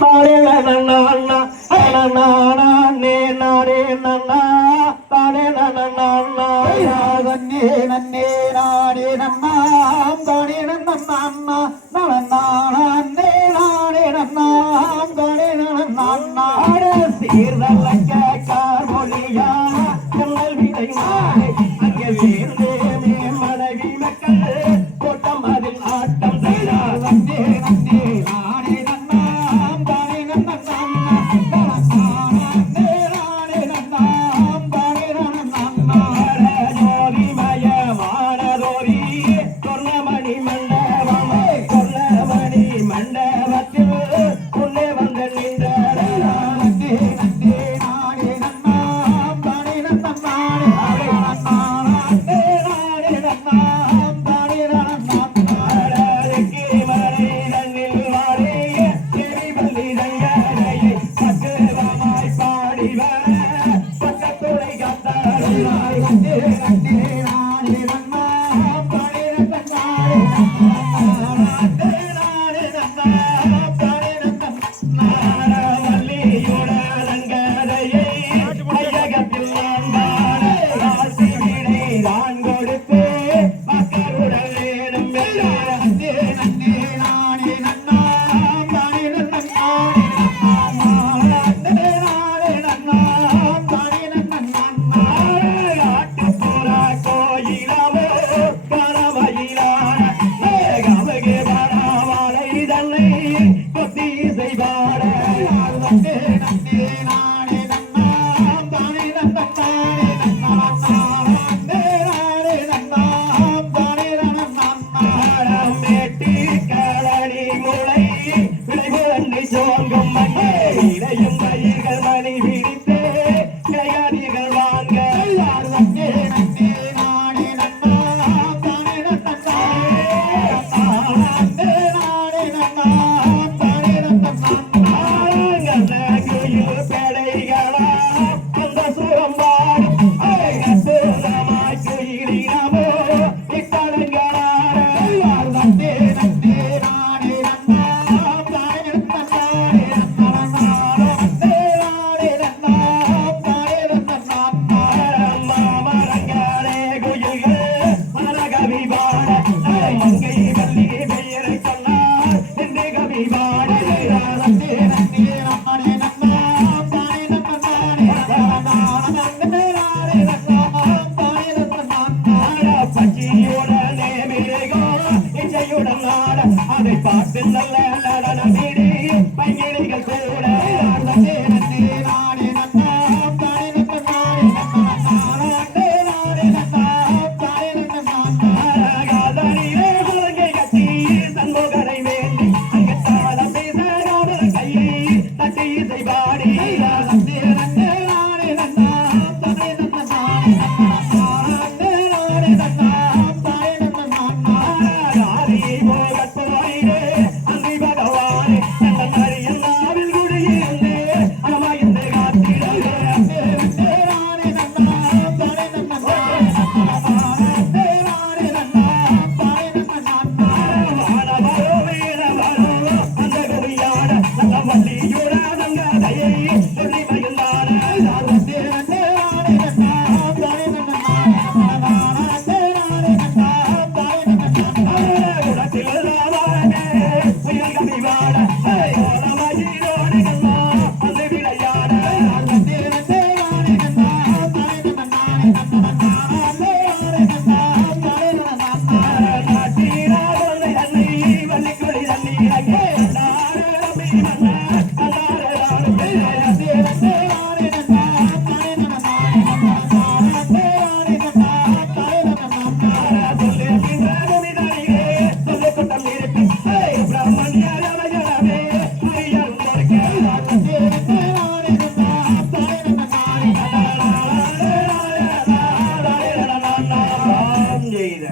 தானே நன்னா நே நானே நன்னா தானே நன்னா நன்னே நன்னே நானே நன்னா தானே நன்னா நன்னே நானே நன்னா தானே நன்னா சீர்தல்லங்க கார்மொழியா கண்ணல் விதை அங்கே வீர்ந்தே மனைவி மக்கள் கூட்டம் அதில் ஆட்டம் செய்தார் நன்னே நன்னே நானே நன்னா தானே நன்னா நன்னே நானே நன்னா தானே நன்னா ஜோதிமயமானதோரி சொர்ணமணி மண்டபம் சொர்ணமணி மண்டபத்தில் முன்னே வந்து நின்ற நன்னே நன்னே நானே நன்னா தானே நன்னா நன்னே நானே நன்னா தானே நன்னா அதை பார்த்து நல்ல நடன வீடி பையனிகள் கூட சண்முகரை வேண்டி அங்கே தாளம் பேசாமல் கையை தட்டி இசை பாடி செய்த